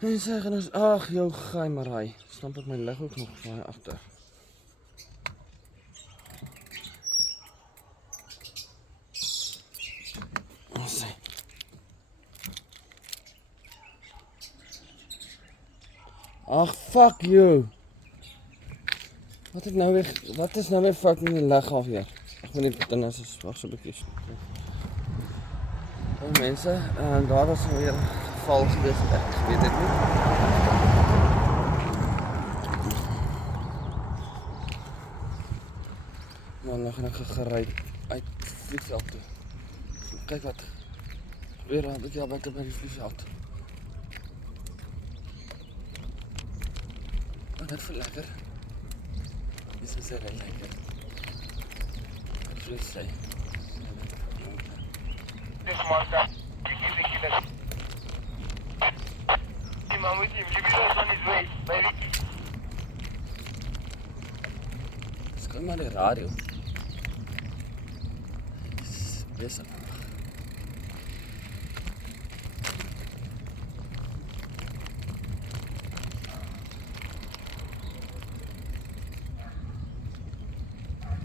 Mense gaan ons, ag jou gaai maar hy. Stamp ek my lig ook nog baie agter. Ons sê. Ag fuck you. Wat is nou weer fout met die lig alweer? Ek moet net dan as wag so 'n bietjie. Mense, daar was weer 'n geval gewees, ek weet dit nie. Maar nou gaan ek gery uit vliegveld toe. Kyk wat gebeur daar 'n bietjie buite by die vliegveld. Oh, dit voel lekker. Dis is reg lekker. Wat wil jy sê? Dis maar dat die man moet hom liever dan is way, baby. Skyn maar die radio. Dis besig.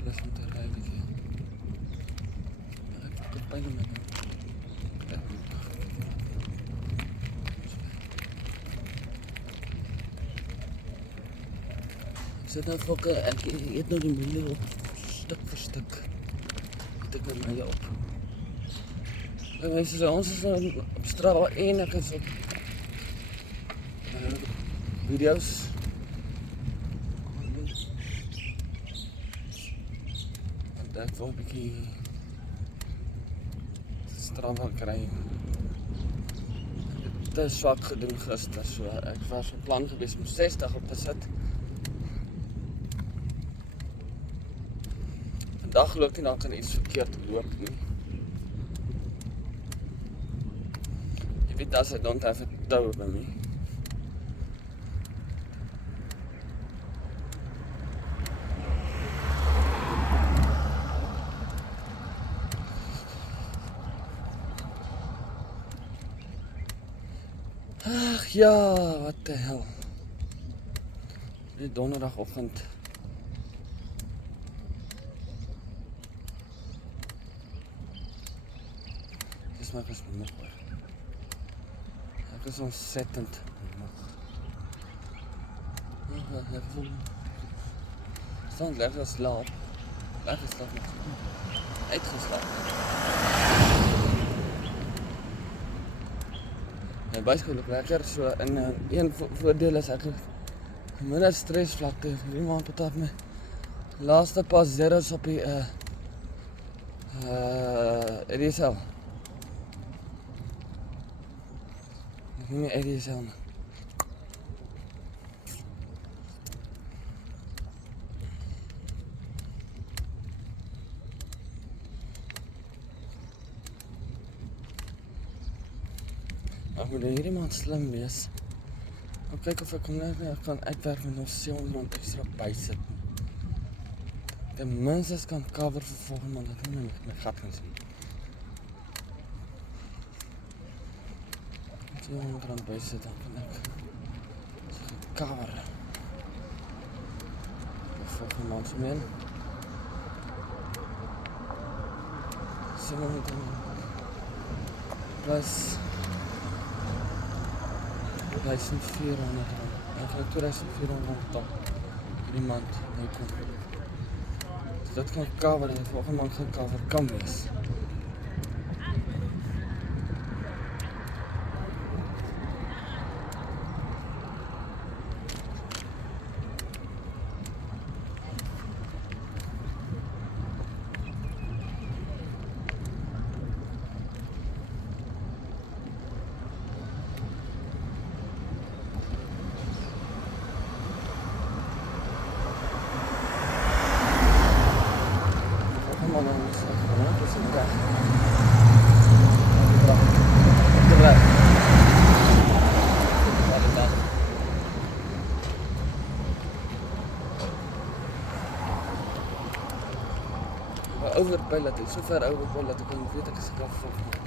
Laat moet ry bietjie. Ek het pyn in my nek. Sit nou fokke, ek eet nou die milie op, stuk vir stuk. Ek met my op. En mense sê, ons is nou op straat en ek is op video's. En ek wil 'n bietjie straat kry. Te swak gedoen gister, so ek was van plan gewees om 60 op te sit. Vandag glo ek nie dan kan iets verkeerd loop nie. Jy weet as I don't have a toe by me. Ach ja, wat de hel. Die donderdagoggend. Dis maar gesmoeg hoor. Ek is ontsettend moeg. Ek voel staan lekker slaap. Lekker slaap nog. Uitgeslaap. My bicycle loop lekker, so en een voordeel is ek minder stresvlakte. Hierdie maand betaal my laaste pas zeros op die ADSL. Ek nie meer ADSL nie. Ek moet hierdie maand slim wees. Ek kyk of ek hom nou kan uitwerk met nog R700 ekstra bysit. Ten minste kan cover vir volgende maand, dat nie my gat kan sien. R700 bysit, dan kan ek cover vir volgende maand. So men, R700 plus R1.400. Eigenlijk R2.400 top die maand nou kom. Dus dat kan cover en volgende maand gaan cover kan wees. Overpil dat ek so ver overpil dat ek weet ek is klaar volgende.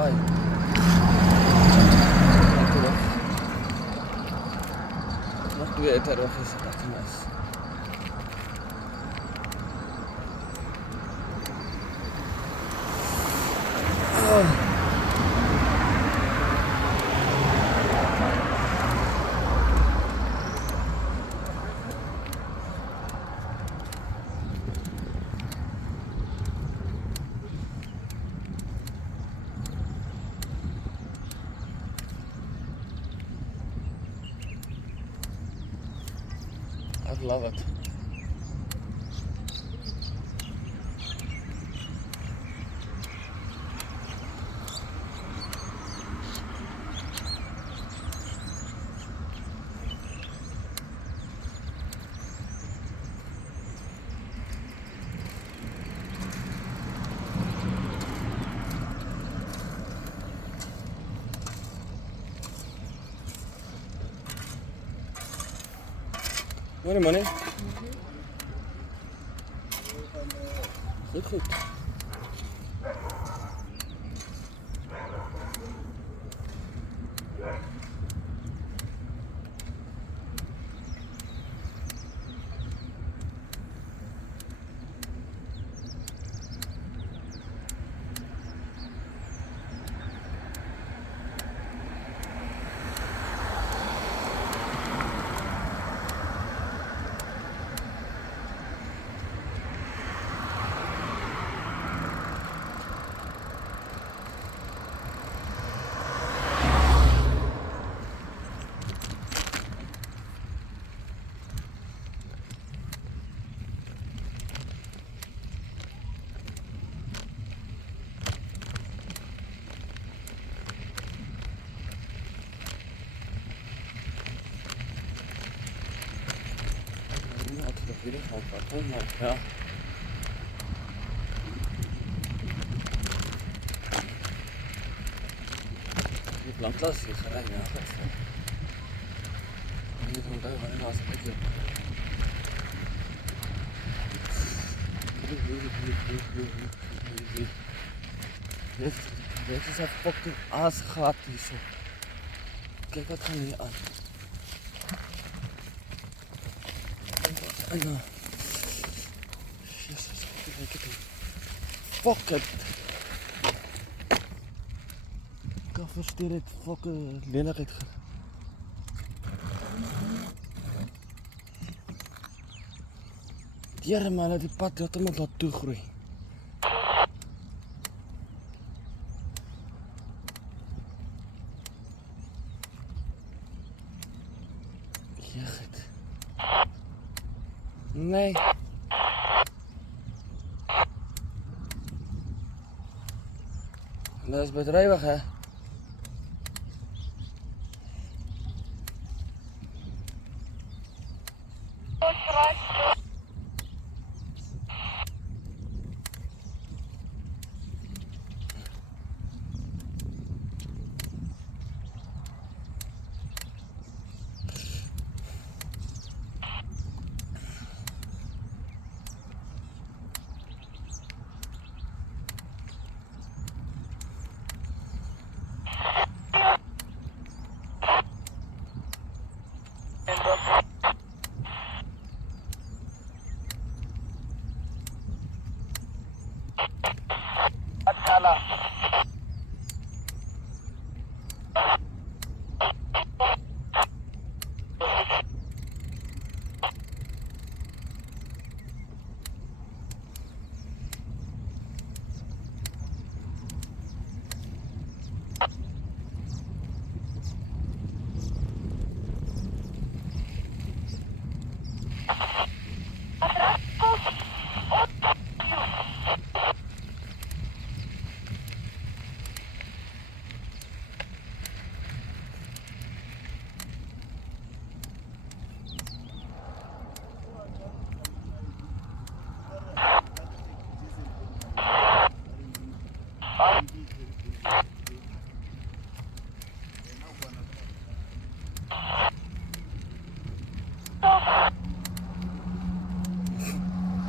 Ai. Nog 2 uit terug is dat mis. I love it. Morning, money. Goed. Weer gaan pakken, maar ja. Die planklas is gereden, ja. Hier van daar waar naast het beetje. Dit is een fucking aasgat hier zo. Kijk wat gaan hier aan. En jezus, kijk het. Fuck it. Ik kan verstuur dit fucking lelijkheid. Jere man, die pad dat hem laat toegroei. Nee. Dat is bedrijvig, hè?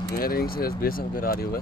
Meneer is bezig op de radio, hè?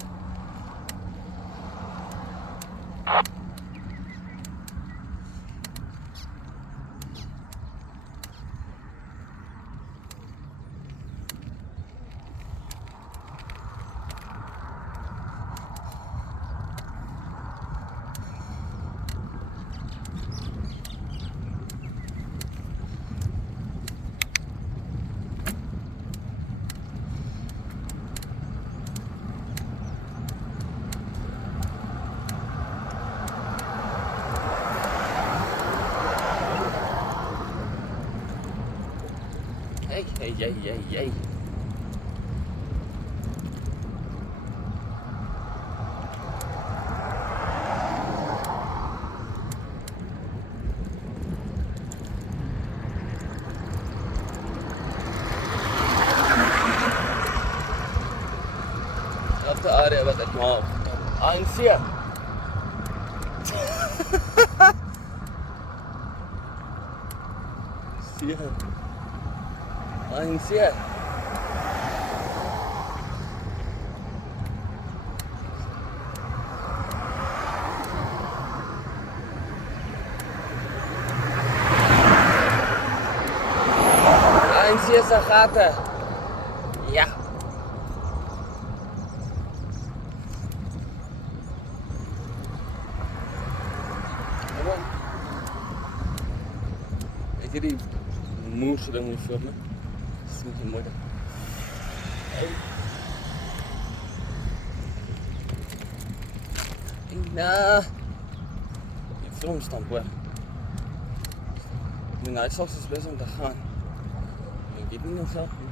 Jy. Op de area wat ek maak. ANC. Sia. ANC. ANC se gate. Ja. Weet jy die moerse ding hier voor my? Dis net mooi. Nou, die film staan hoor. Die nightshouse is besig om te gaan. Ek weet nie nog geld nie.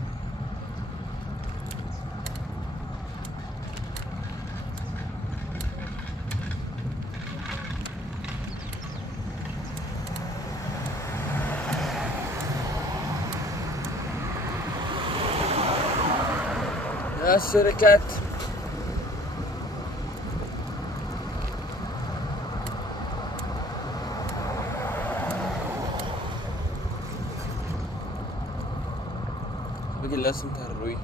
Ja, sorry kat. Bietjie lus om te roei.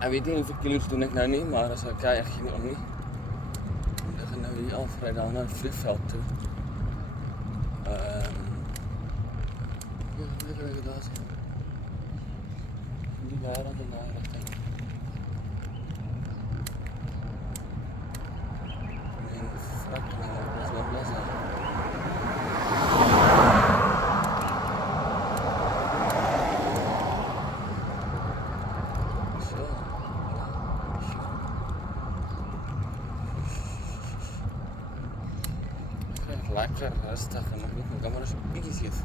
Ek weet nie hoeveel kilo's doen ek nou nie, maar as ek ek gee nie om nie. Ek gaan nou hier afry daar na die vliegveld toe. Ja, weet ek daar is. Die daar aan die rigting. En frak en ons wel bless. Lekker rustig en ek moet my camera so bietjie skief.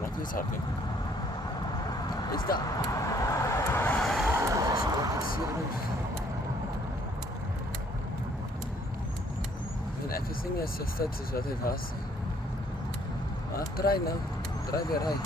Maak nie saak nie. Is dat? Dis ook serieus. Ek is nie meer so fit soos wat ek was nie. Maar draai nou, draai weer ry.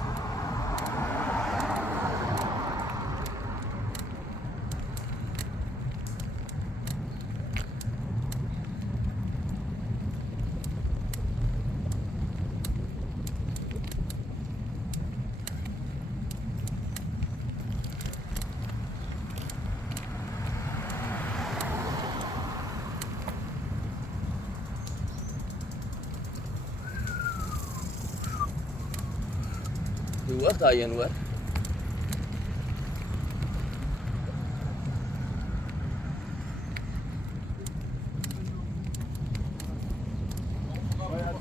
Jy hoor daai een hoor.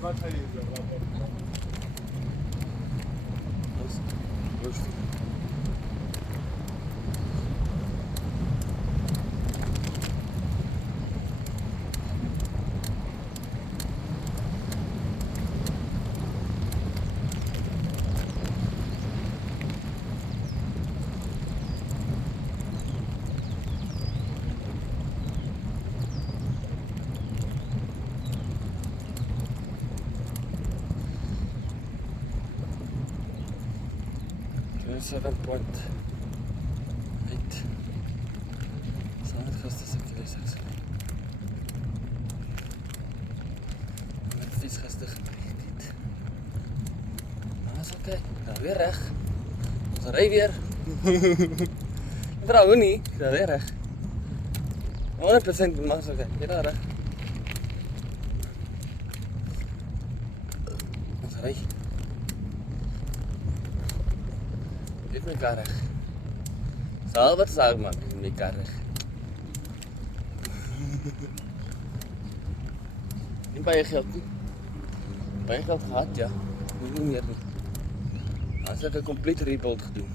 Wat sê jy? Rustig. Seven point 8. Saan het gister se gewees actually. Met fiets gister gebreek dit. Maar is oké. Nou weer reg. Ons ry weer. Trou nie, nou weer reg. 100% maar is oké. Jy daar reg. Ons ry. Dit my kar reg. Sal wat sag man, dit my kar reg. Nie baie geld nie. Baie geld gehad, ja. Nie meer nie. As ek 'n complete rebuild gedoen.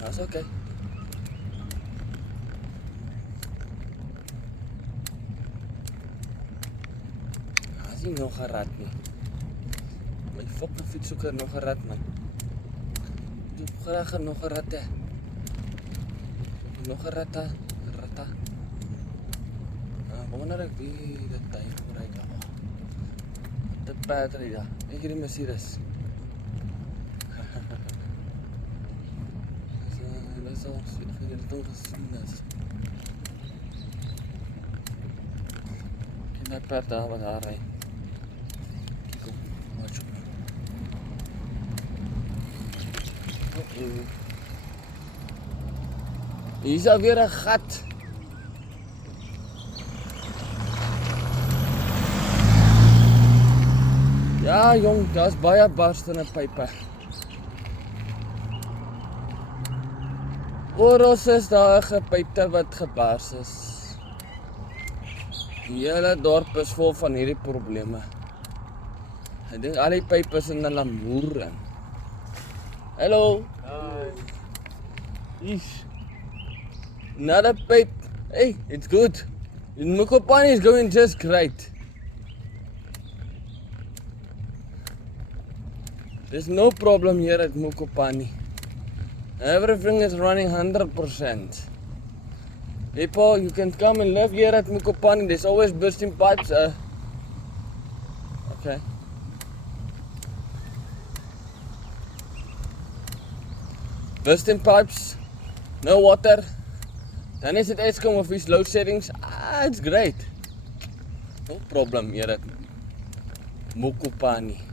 Nou is oké. As jy nog gerad nie. Maar fucking fietszoeker nog 'n rat man. Ek doe graag nog 'n rat hè. Nog 'n ratta. Wonder ek wie dit tyd ry daar. Dit battery daar. Ek hierdie Mercedes. Dis al vir die tog gesien is. En dat pad daar wat daar ry. Kom, watch op. Hier is alweer 'n gat. Ja jong, daar's baie barstende pype. Oral is daar 'n gepypte wat gebars is. Die hele dorp is vol van hierdie probleme. Ek dink al die pype is in 'n lamoer in. Hallo. Ish. Another pipe. Hey, it's good. Mokopane is going just great. There's no problem here at Mokopane. Everything is running 100%. People, you can come and live here at Mokopane. There's always bursting pipes. Okay. Bursting pipes, no water. Dan is it Eskom of these load settings. It's great. No problem here at Mokopane.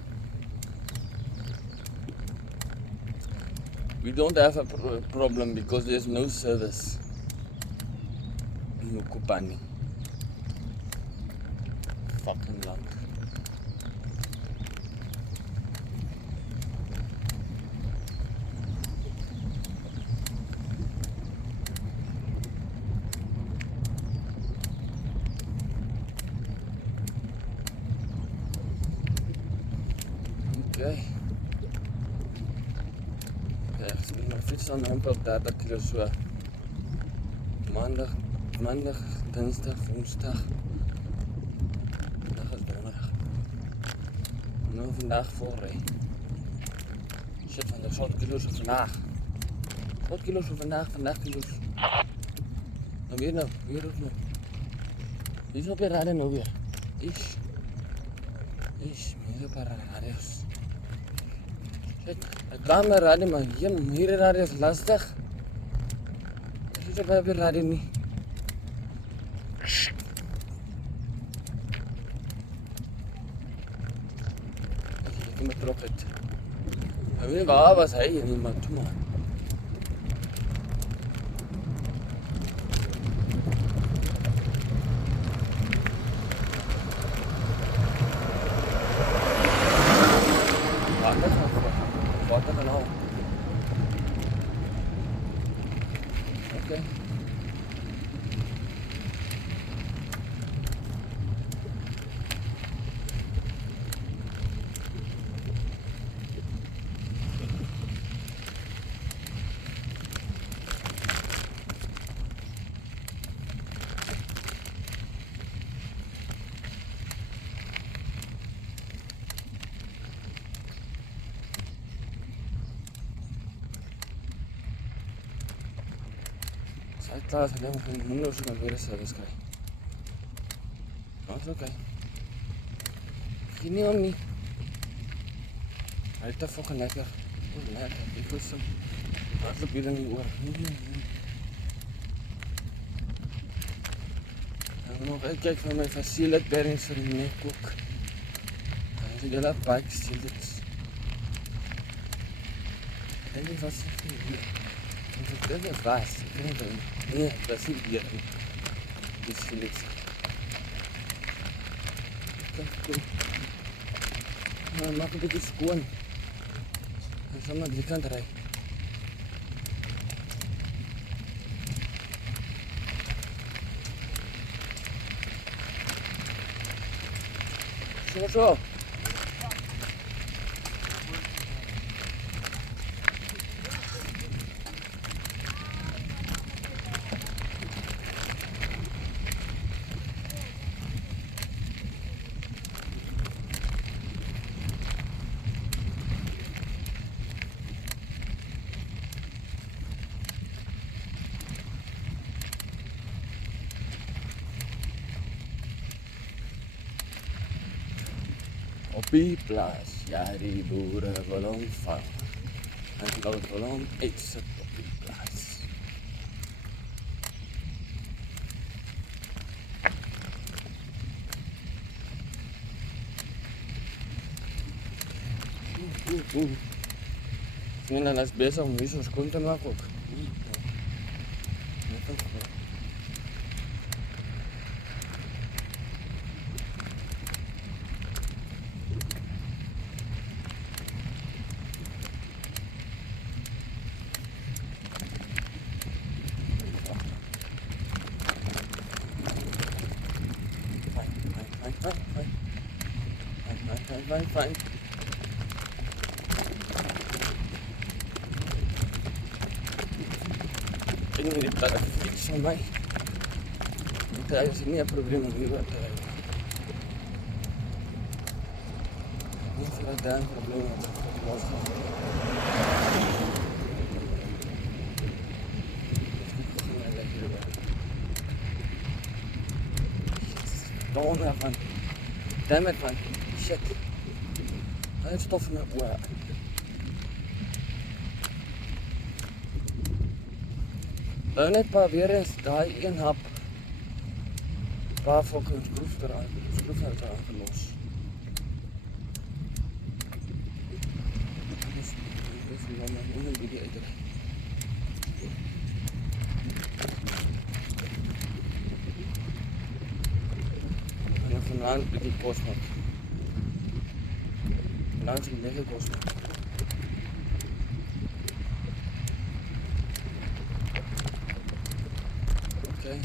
We don't have a problem because there's no service in Mokopane. Fucking land. Okay. Ek sien my fiets aan amper 30 km so. Maandag, Dinsdag, Woensdag. Vandag is Donderdag. Nou vandag voorry. Shit, vandag 40 km so vandag. 40 km so vandag km. Nou weer ook nog. Hier is op die radio nou weer. Ish, meer op die radio's. Shit, ek kan my radio maar hier die radio is lastig. Ek sit op die radio nie. Ek moet terug het. Ek weet nie waar was hy nie, maar toe maar. Wat dan nou? Okay. Sy klaar is gedink van die so kan weer 'n service kry. Ons okay. Geen om nie. Hy het te fucking lekker. Lekker. Ek voel so. Wat loop hier in die oor? Ek moet nog kyk van my facility bearings vir die nekkoek. Hy het hele bike stil dit. Hy het vast hier. Dit is vast. Ik weet het niet. Nee, dat zie ik hier niet. Dit is Felix. Kijk, kom. Nou, maak een beetje schoon. Ik zal naar die kant rijden. Zo. toppieplaas. Ja, die boeren wil hom vang. En hulle wil hom uit sy toppieplaas. En dan is besig om hier so skoon te maak ook. Net ook. Fine. Ik weet niet of dat fiets van mij. Dat is niet een probleem om hier te rijden. Niet dat daar een probleem is dat ik los ga. Donder van. Damn it van. Shit. Hij heeft stof in mijn oor. Nou net weer eens daai een hap. Waar fucking schroef eruit gelos. Dis nou maar een bietjie uit. En vanaand 'n bietjie kos maak. Nou is het lekker kos maak. Okay.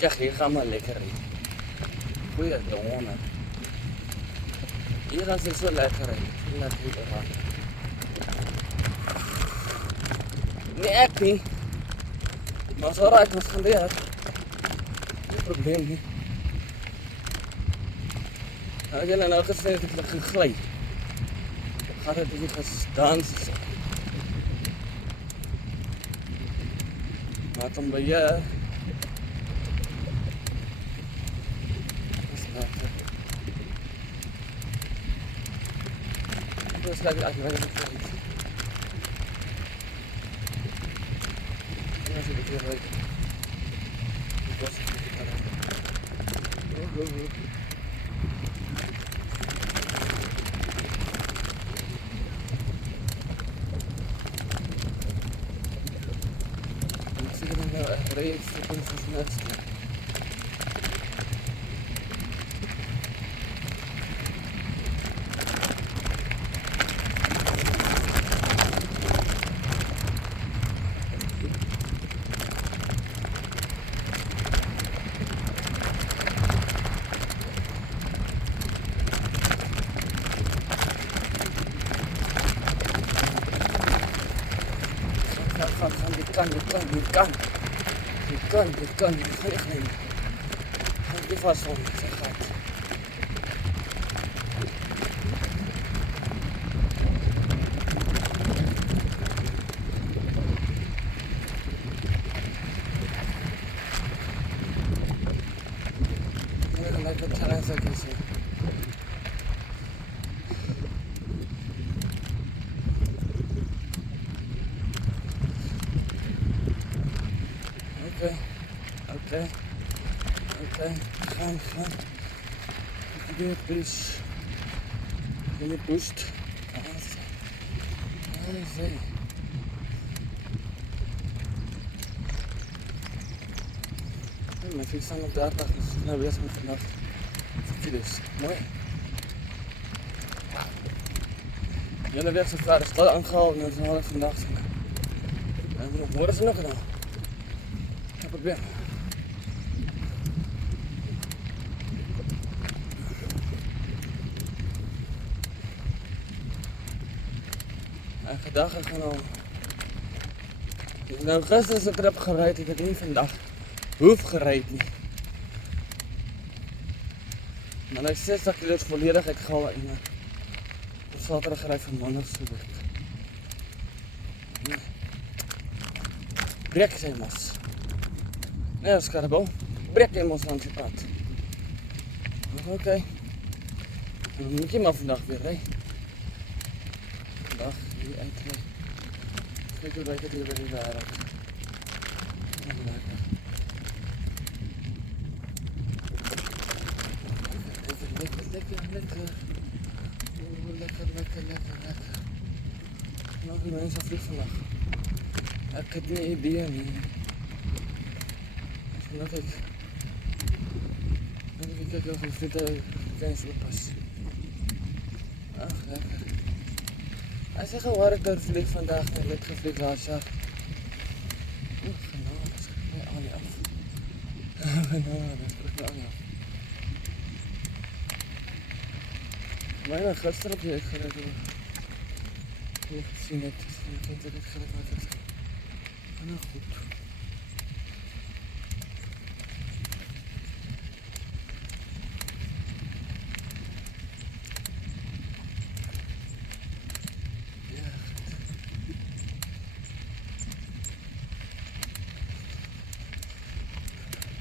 Ja, hier gaan we lekker in. Goeie dongen. Hier gaan ze zo lekker in. Laat hier gaan. Nee, echt niet. Maar zo raak ik nog van dit. Geen probleem niet. Als je nou gezegd dat ik gegleid. Gaat het hier gaan dansen. Maar dan ben je. Dus kijk eigenlijk wel even iets. En als je het weer weet. Ik was het niet aan. Ik zie hem nou echt reeds van net. Dit kan niet. Ga echt nemen. Ga je vast van, zeg gaat. Ik lijkt het terrein zeker zien. Okay, gaan. Weer please. Wil je boost? Zee. Mijn fiets staan op de A8, dus nou weer met vandaag. Files, mooi. De hele weg zo ver, is al aangehouden en zo vandaag. En morgen is er nog gedaan. Ik heb het weer. Ek gedag ek gaan al. Ek het nou gister se trip gery, ek het nie vandag hoef gery nie. Maar ek 60 km volledig uitgehaal en op Saterdag gery van maandag se werk. Breek sy mos. Nee, skarabel. Breek jy mos langs die pad. Oké. Dan moet jy maar vandag weer ry. Vandag hier uitry. Kyk hoe lyk dit hier by die wêreld. Lekker. Lekker. Lekker. Nog die mense vlieg vandag. Ek het nie idee nie. Nog ek. Net kyk of die vliegtuig kan oppas. Ag, lekker. As ek gehoor het dat vlieg vandag net het gevlieg laas jaar. Genade, dit skrik my al nie af. Genade, dit skrik my al nie af. Maar ja, gister op die ek gered het. Ek gesien het, ek het dit gered wat het. Nou goed.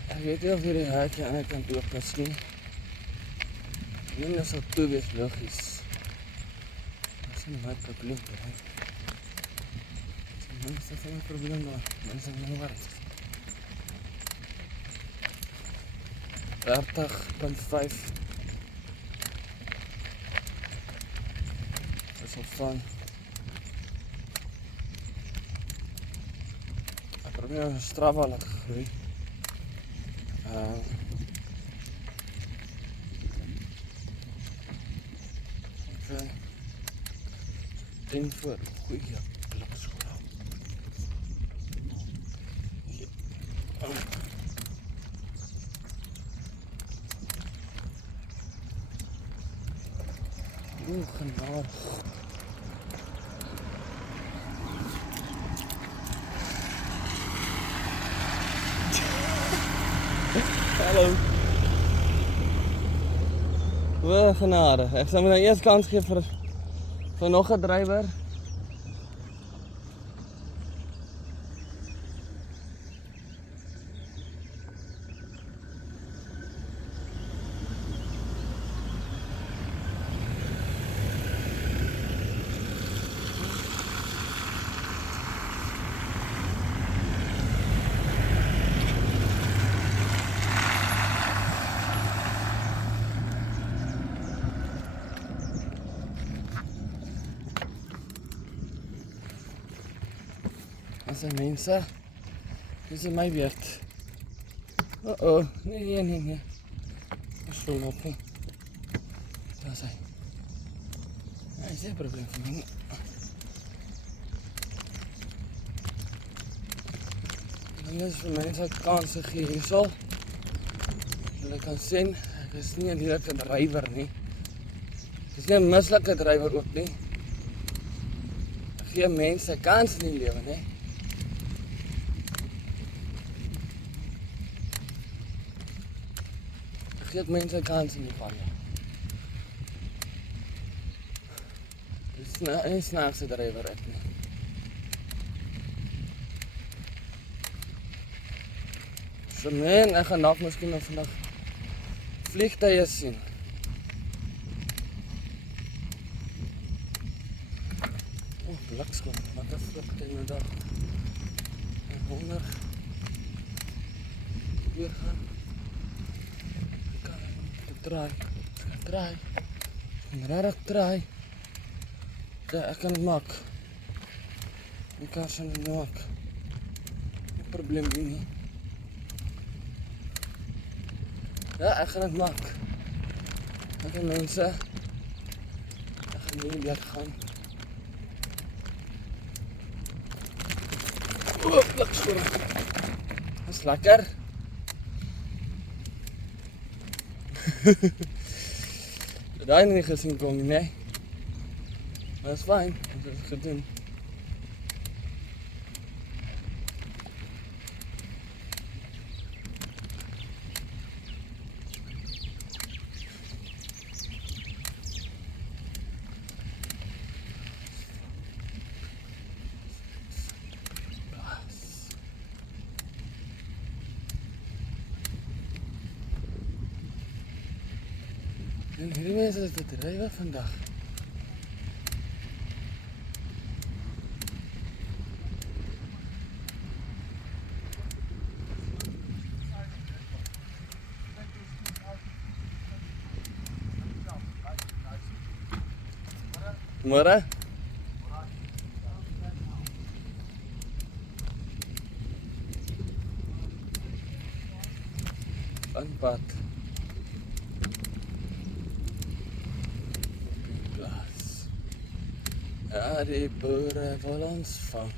Ek weet nie of hierdie haakje aan die kant oop kan nie. Nee, sal toe wees logies. Dat is nie my probleem daar. Dat is nie my probleem daar. Dat is nie waar. 30.5. Dat is al staan. Ek probeer een Strava laat groei. Okay. 10 voor, goeie blikskool. Genade. Hallo. Genade. Ek sal my nou eers kans gee vir nog 'n drywer. As die mense, dis in my beurt. Nee. Dis vol op. Daar is hy. Hy is 'n probleem vir my. Dan is vir mense kanse gee hierso. Hulle kan sien, ek is nie 'n direkte drywer nie. Ek is nie 'n mislukte drywer ook nie. Ek gee mense kans in die lewe, nee. Geef mense kans in die panne. Dis nie snaakse drywer ek nie. So man, ek gaan nog miskien nog vandag vliegtuie sien. Blikskool, wat 'n vliegtuig nou daar. En honger. Weer gaan. Draai. En rarig draai. Ja, ek kan het maak. Ik kan ze niet maken. Geen probleem niet. Ja, ik ga het maken. Oké mensen. Ik ga nu weer gaan. Dat is lekker. Dat heb je niet gezien komen, nee. Maar dat is fijn, dat is goed doen. En hierdie mense is dit rywe vandag. Môre? Aanpad. Plaas. Ja, die boere wil ons vang.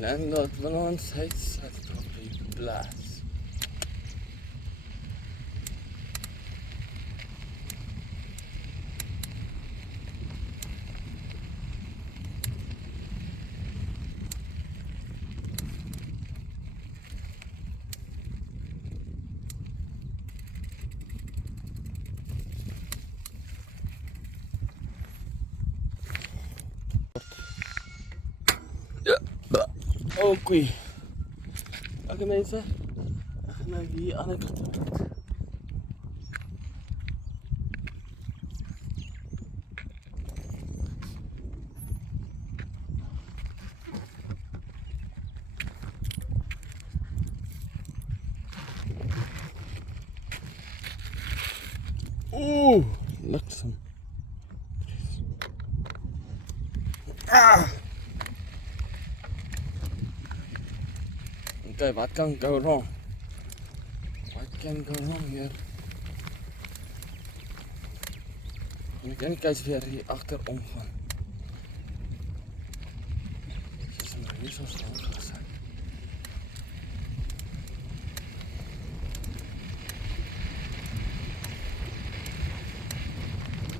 Landlord wil ons huisvest op die plaas. Ja. Oh, koei. Oké mensen. We gaan nou hier aan de kant. Oeh, luksem. Ah. Okay, what can go wrong? What can go wrong hier? En ek dink hy's weer hier agterom gaan. Dit is maar hier so staan gesit.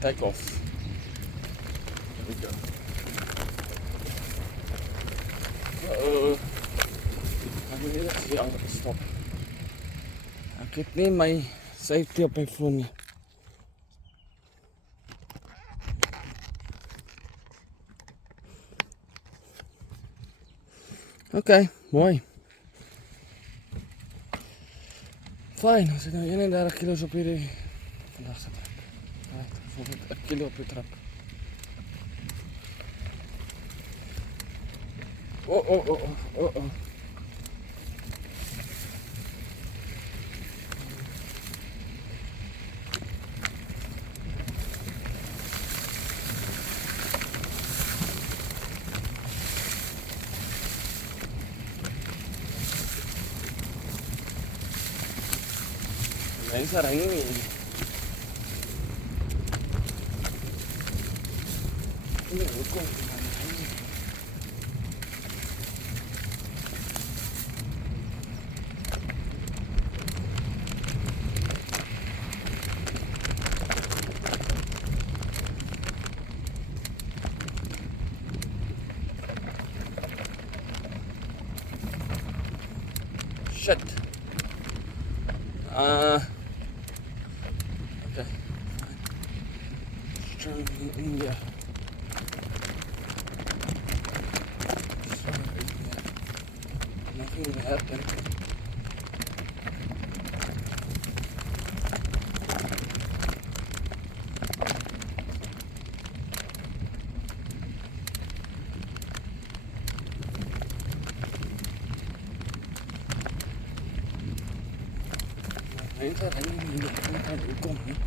Take off. There we go. Ek moet net hier aan stop. Ek het nie my safety op my phone nie. Okay, mooi. Fyn, ons het nou 31 kilos op hierdie vandag se trap. Right, volgens 'n kilo op die trap. Oh. Mense ry nie. Hoekom? Shit. Okay. Strong in India. Nothing will happen. Mense ry nie hier kan hoekom nie.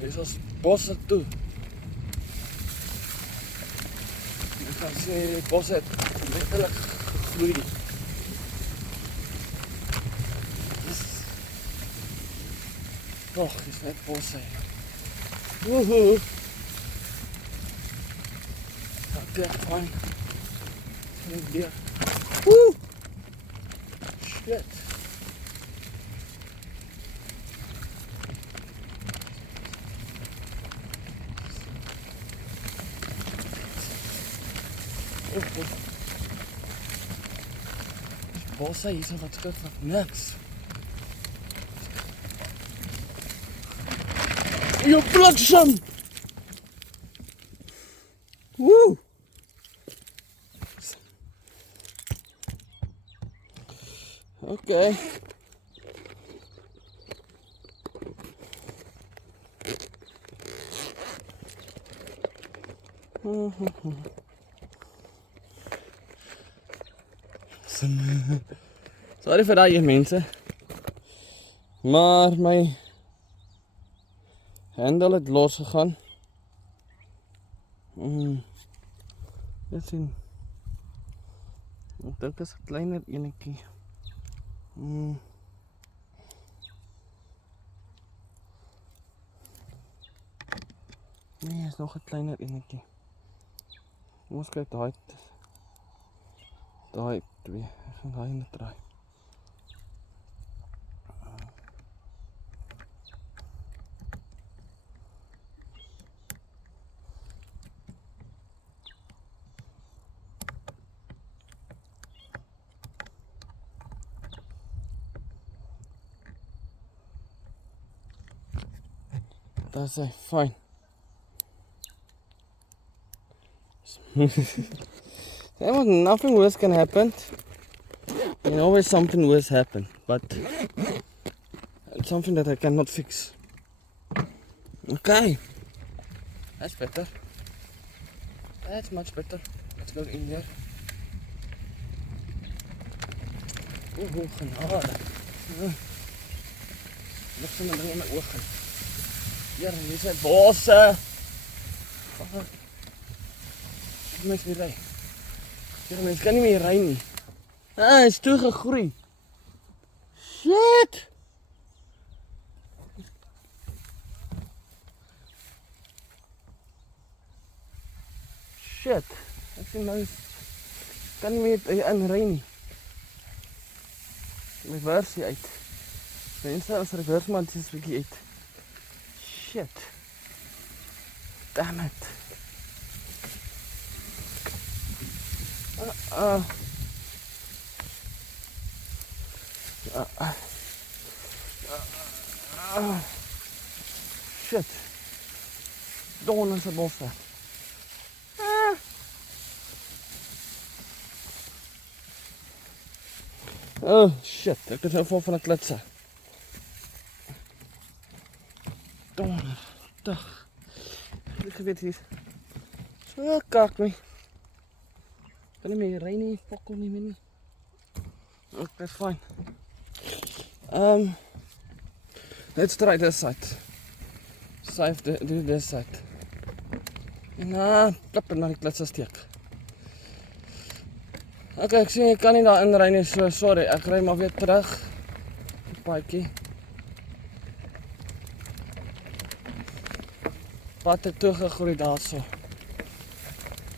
Dis ons bosse toe. Ek kan sê die bos het letterlik gegroei. Toch, is net bosse. Woehoe. Okay, fine. Niet weer. Woe! Shit. Bosse hier so wat skrik van niks. Jou bliksem! Okay. Sorry vir daai mense. Maar my handel het losgegaan. Dit sien. Ek dink dit is 'n kleiner enetjie. Nee, is nog 'n kleiner enetjie. Kom ons kyk daai twee. Ek gaan daai net draai. That's it, fine. Nothing worse can happen. You know, always something worse happen, but it's something that I cannot fix. Okay, that's better. That's much better. Let's go in there. Genade. Nog zo'n ding in mijn ogen. Hier, hier zijn bossen. Mensen weer rijden. Hier, mensen kan niet meer rijden. Hij is toegegroeid. Shit! Shit. Ik zie nou, kan niet meer aanrijden. Mijn versie uit. Mensen, als er reverse man is een beetje uit. Shit. Damn it. Shit. Donders de bossen. Oh shit, ik ben zo vol van het kletsen. Donderdag. Ik weet niet. Zo kak me. Kan niet meer rijden, fuck niet meer. Okay, fine. Let's try this side. Do this side. En klappen naar die kletsen steek. Okay, ek sien ek kan nie daar inry nie, so sorry, ek ry maar weer terug. Paadjie. Pad het toegegroei daarso.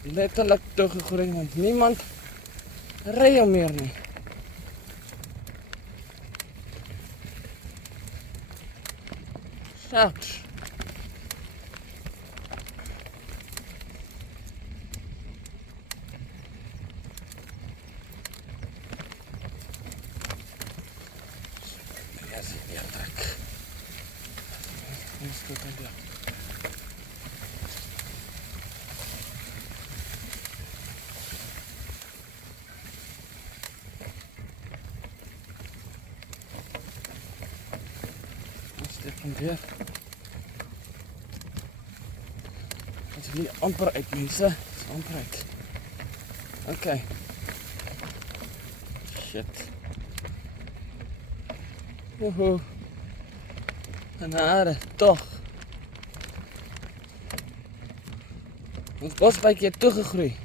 Letterlik toegegroei, want niemand ry hom meer nie. Shucks. Weer. Het is hier amper uit, mense. Het is amper uit. Okay. Shit. Woehoe. Genade, toch. Ons bosbytjie het toegegroei.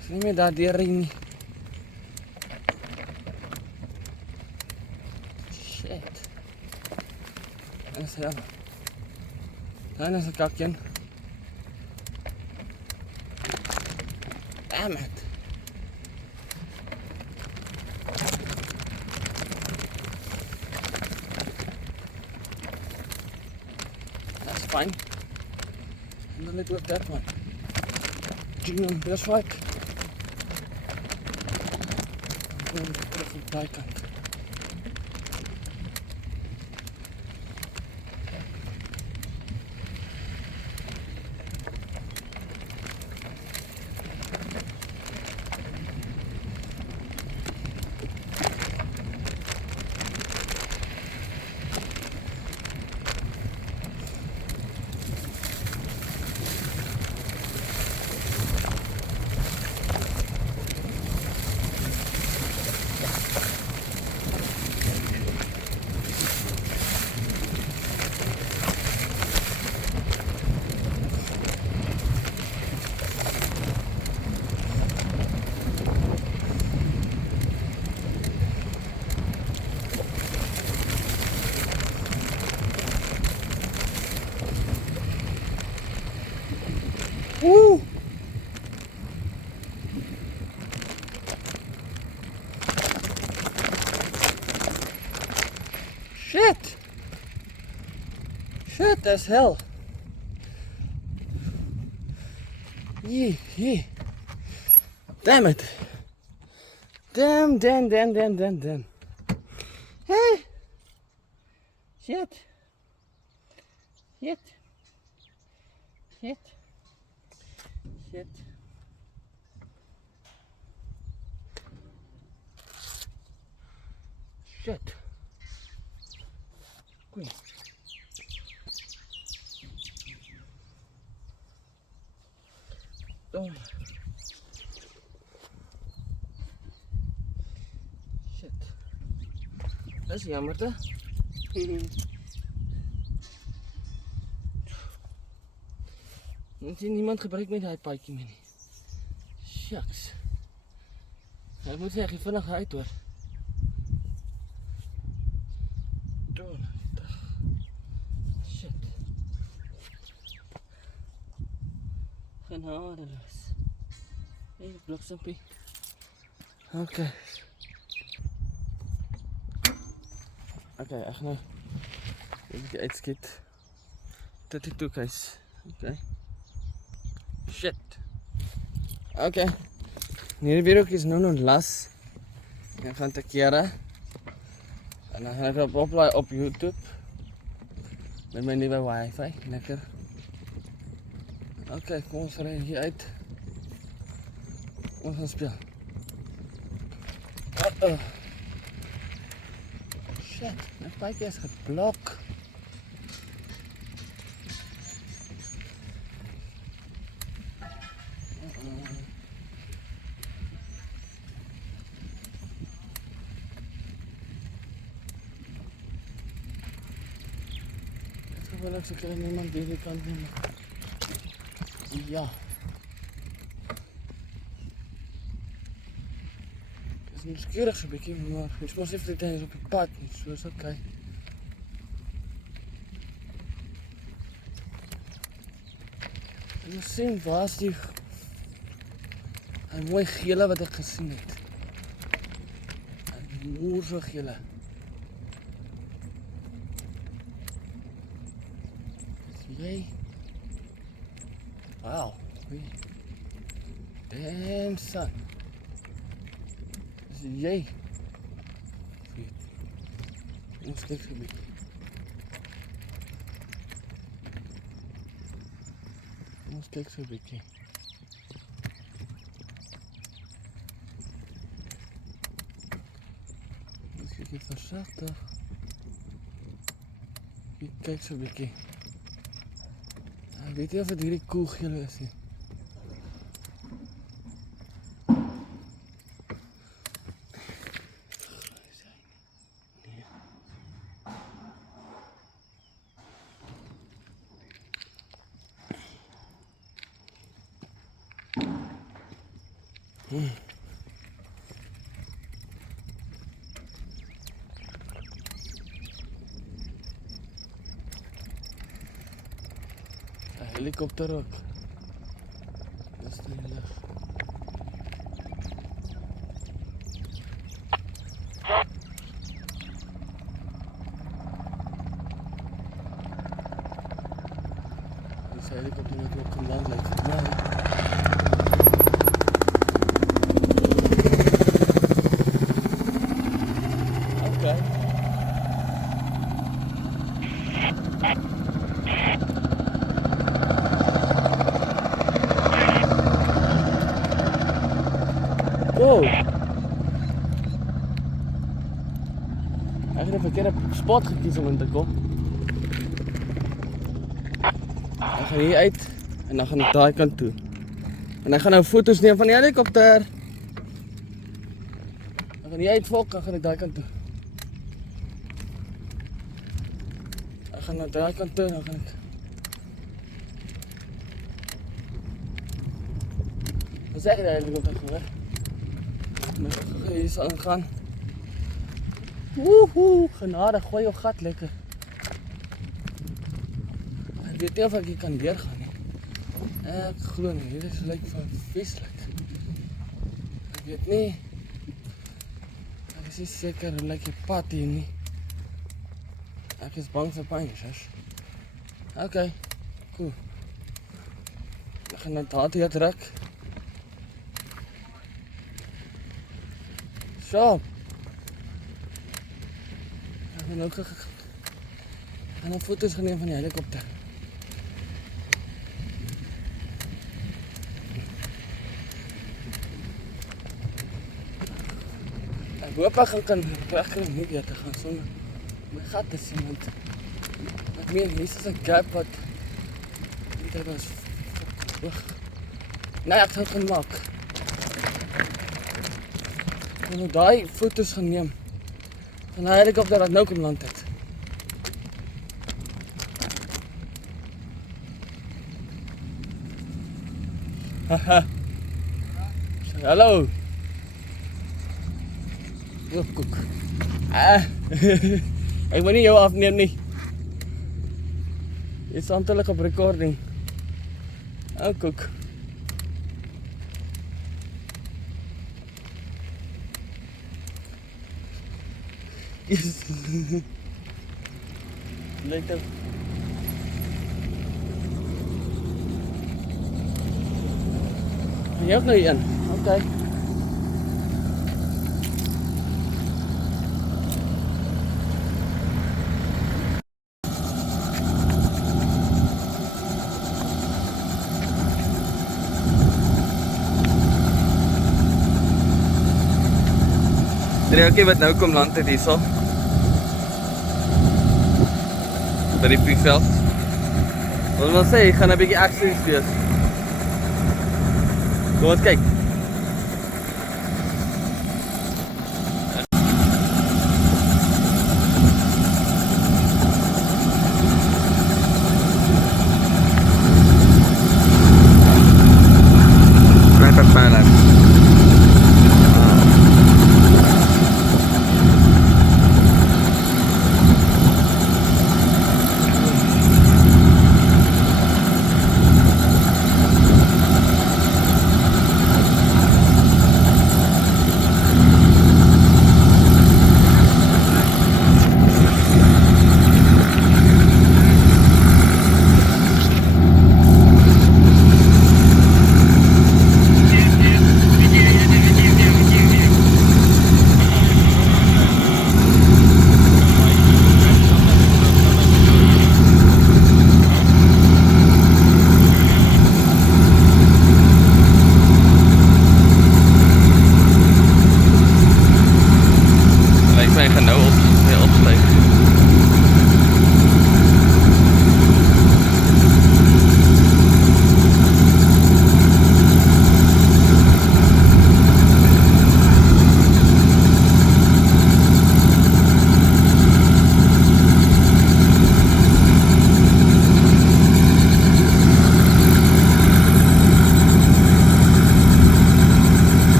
Is nie meer daar deur nie. Shit. En is ja. Daar is 'n kakkie. Damn it. That's fine. And then it with that one. Gene, that's right. I'm going to put it from the back. Shit! Shit, as hell. Yee. Damn it. Damn. Hey! Shit. Shit. Goeie. Oh. Shit. Dat is jammer, hè? Niemand gebruikt met die paadjie meer nie. Shucks. Ek moet sê, ek het vinnig uit hoor. Shit. Genadeloos. Hey, bliksempie. Okay. Okay, ek gaan nou een bietjie uitskiet. Tot die toekies. Okay. Shit. Okay. Hierdie video is nou las. Ek gaan te kere. En dan gaan ek op oplaai op YouTube. Met my nuwe wifi. Lekker. Okay, kom ons ry hier uit. Ons gaan speel. Shit, my paadjie is geblok. Wel ek kry niemand hierdie kant nie. Ja. Dit is een skierig 'n bietjie, maar ons mos nie vir die op die pad nie, so is okay. En ons sien waar is die mooi gele wat ek gesien het. Die moerse gele. Jy. Wow. Damn son. Dis jy. Ons kyk vir my. Ons kyk so 'n bietjie. Ons kyk net versigtig. Ek kyk so 'n bietjie. Ek weet nie of dit hierdie koelgele is nie. Helikopter ook. Dat is in de lucht. Deze helikopter wordt ook geland lijkt het mij. Oké. Wow. Ek het 'n verkeerde spot gekies om in te kom. Ek gaan hier uit en dan gaan ek daai kant toe. En ek gaan nou foto's neem van die helikopter. Ek gaan hier uitvolk, dan gaan ek daai kant toe. Ek gaan na daai kant toe en dan gaan ek. Wat sê jy daar helikopter hoor? Hier sal gaan. Woehoe, genade, gooi jou gat lekker. Ek weet nie of ek hier kan weer gaan nie. Ek glo nie, dit is lyk van vieslik. Ek weet nie. Ek is nie seker hoe lyk die pad hier nie. Ek is bang vir pyn, sis. Okay, cool. Ek gaan net daar toe druk. Zo. Ek gaan ook gaan nou foto's geneem van die helikopter. Ek hoop ek kan regkry om nie weer te gaan sonder my gat te sien want ek meen hier is 'n gap wat dit was hoog. Nee, ek sal het gaan maak. Ek gaan nou daai foto's geneem van die helikopter wat nou kom land het. Haha. Hallo. Koek. Ek wil nie jou afneem nie. Dit is amptelik op recording. Koek. Yes. Later. Jy ook nou een. Okay. Driehoekie wat nou kom land het hierso. By die vliegveld. Wat wil sê, ek gaan 'n bietjie actions wees. Kom ons kyk.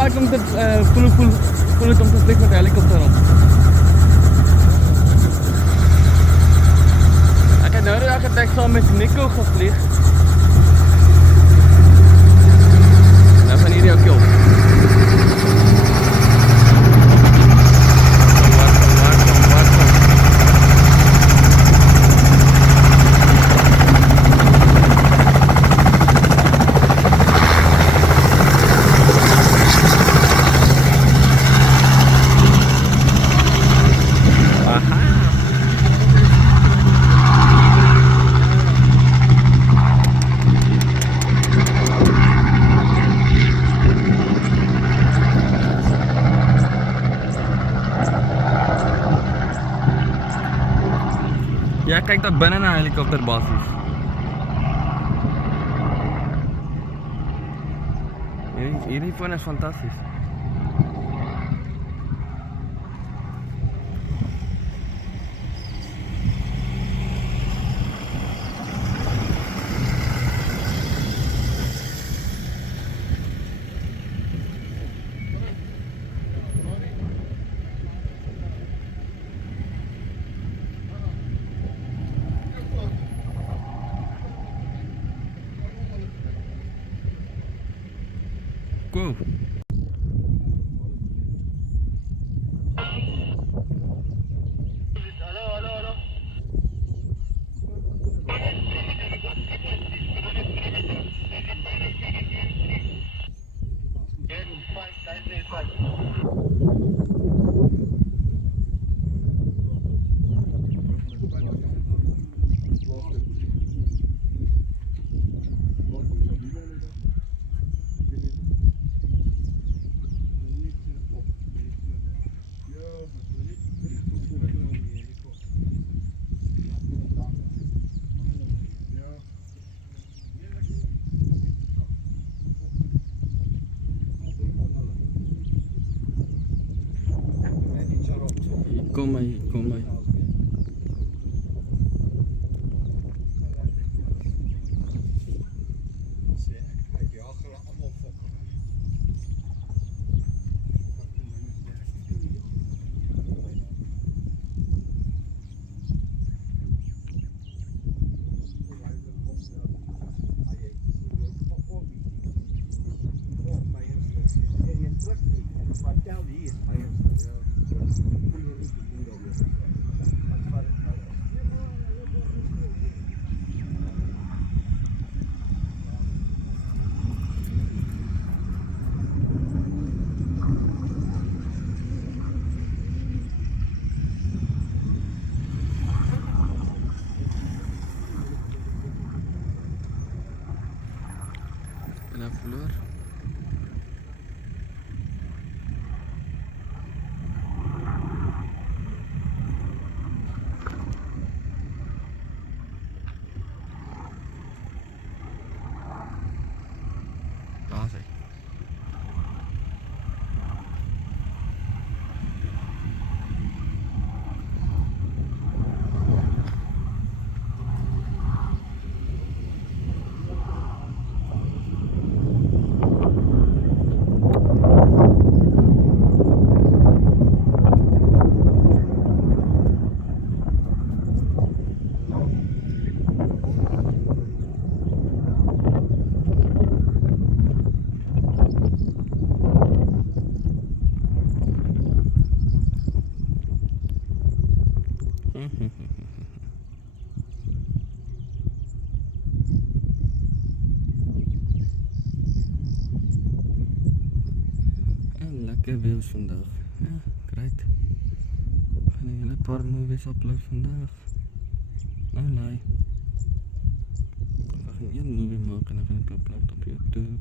Ek kom dit voel het om te vlieg met die helikopter op. Ek het nou die architect saam met Nico gevlieg. Nou van hierdie ook op. Ja, kyk daar binne na helikopterbasis. Hierdie foon is fantasties. Cool. Hallo. Kom maar. En dan vloer. Daar is hy. Lekker views vandag. Ja, great. Gaan 'n hele paar movies upload vandag. Nou laai. Ek gaan een movie maak en dan gaan ek upload op YouTube.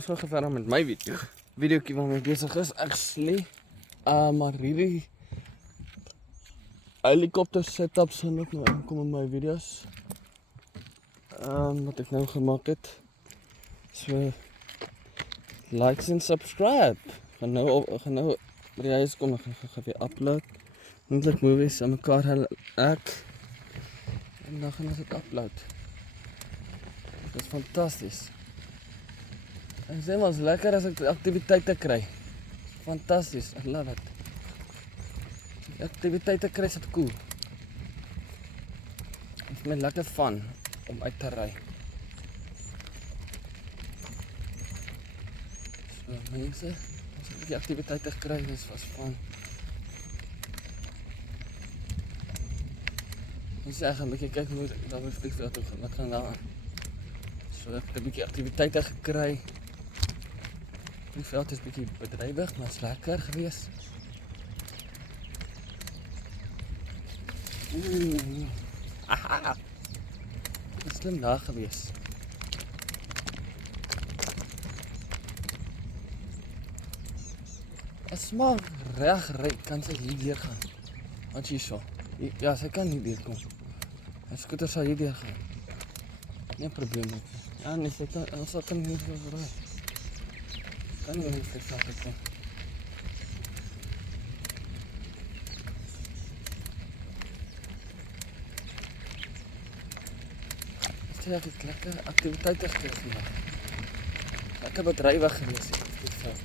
So geverder met my videoetjie waarmee ek besig is actually. Maar hierdie helikopter setups gaan ook nou aankom in my video's. Wat ek nou gemaak het. So likes en subscribe. Gaan nou by die huis kom, ek gaan weer upload. Eintlik movies aan mekaar ek en dan gaan ons dit upload. Dit is fantasties. En sê maar, is lekker as ek aktiwiteite kry. Fantasties, I love it. As ek aktiwiteite kry, is dit cool. Het is my lekker fun om uit te ry. So mense, as ek die aktiwiteite kry, is was fun. Ek sê ek gaan 'n bietjie kyk hoe daar by vliegveld toe gaan. Wat gaan daar aan? So ek het 'n bietjie aktiwiteite gekry. Die veld is bietjie bedrywig, maar is lekker gewees. Aha. Dit is slim daar gewees. As maar reg ry, kan sy hier deur gaan. Want hierso. Ja, sy kan nie deurkom. Die skooter sal hier deur gaan. Nie probleem nie. Ja, nee, sy kan, ons kan nie so ry. Kan nie meer vliegveld toe kom. Ek het lekker aktiwiteite gekry vandag. Lekker bedrywig gewees op die vliegveld.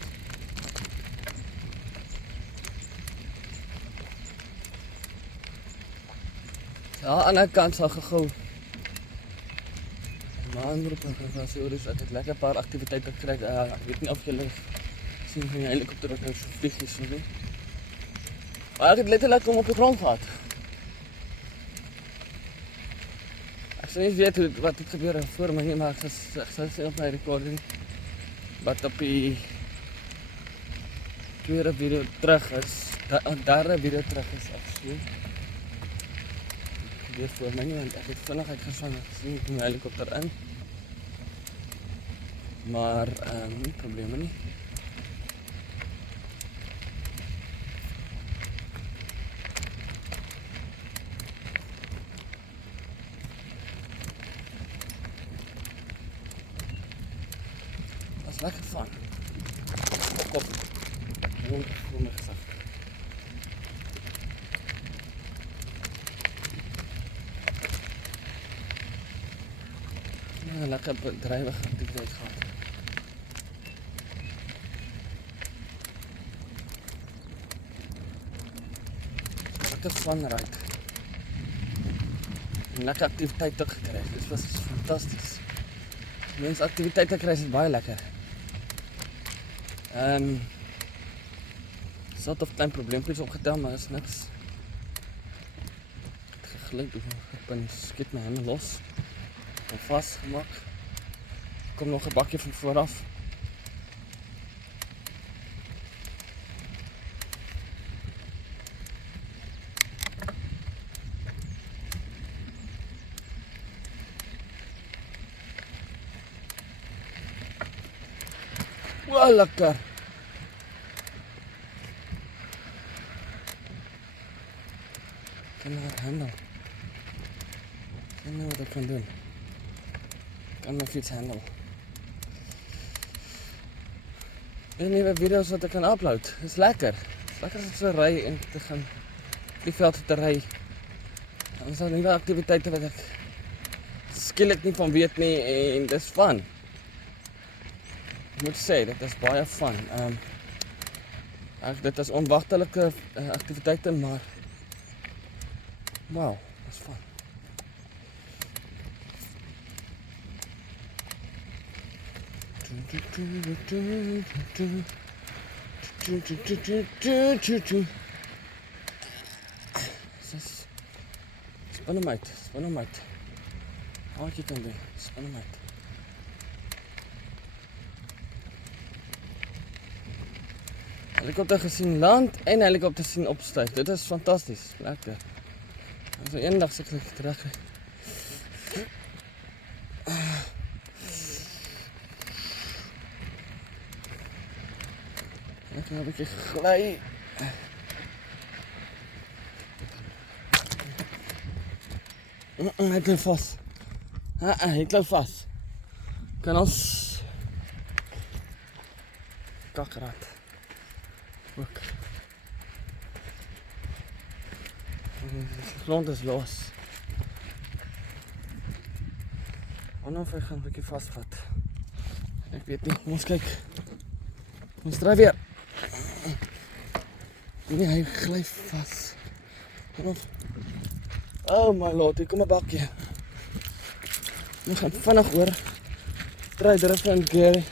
Ja, aan die ander kant sal gehou. Maar aanroep en gaan sê, dus ek het lekker paar aktiwiteite gekry. Ek weet nie of julle sien van die helikopter wat nou so vlieg is of nie. Maar ek het letterlik om op die grond gehad. Ek sal nie weet wat het gebeur voor my nie, maar ek sal sê op my recording wat op die tweede video terug is, derde video terug is afgesloot. Ek weet voor my nie, want ek het vinnig uitgesvang, ek sien die helikopter in. Maar, nie probleme nie. Lekker van. Kop. Voor my gesig. Ja, lekker bedrywige aktiwiteit gehad. Lekker van ry. Lekker aktiwiteit ook gekry. Dit was fantasties. Mense aktiwiteite kry is baie lekker. Sort of klein probleempjes opgetel, maar is niks. Het geglik, ek ben skiet my helemaal los. Ik ben vastgemaakt. Kom nog een bakje van vooraf. Wow, lekker. Kan haar handel. Ik weet niet wat ik kan doen. Ik kan mijn fiets handel. En nieuwe video's wat ik kan uploaden. Het is lekker. Het is lekker als te rijden en te gaan vliegveld te rijden. Dan zijn er nieuwe activiteiten wat ik skielik niet van weet nie en het is fun. Ik moet sê, dit is baie fun. Dit is onwagtelike aktiwiteite, maar wow, dit is fun. Span hem uit, span hem uit. Wat je kan doen, span hem uit. Helikopter gesien land en helikopter sien opstyg. Dit is fantasties, lekker. So eendag seker terug. Ek gaan 'n bietjie gly. Hy klou vas. Hy klou vas. Kan ons kakraat. Ook. De grond is los. Of hy gaan 'n bietjie vasvat. Ek weet nie, ons kyk. Ons draai weer. Nee, hy gly vas. Oh my lord, hier kom 'n bakkie. Ons gaan vinnig oor. Draai different gear.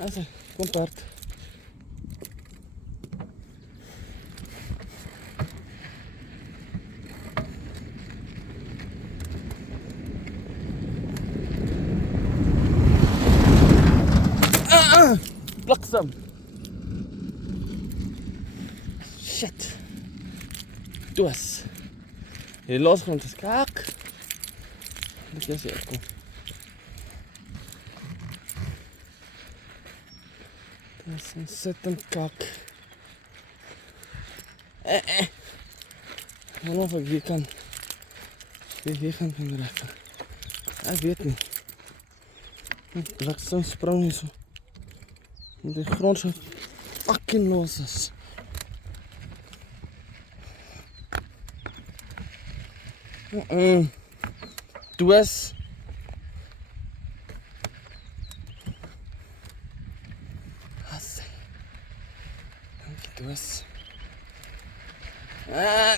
Asai, kom part. bliksem. Shit. Toes. Hier losgrond is kak. Moet jy sê kom. Dit is 'n sittend kak. Ik weet niet of ik hier kan. Hier gaan rekken. Ik weet niet. Dat ik zo'n sprong is. De grond zo fucking los is. Doe eens. Doe eens.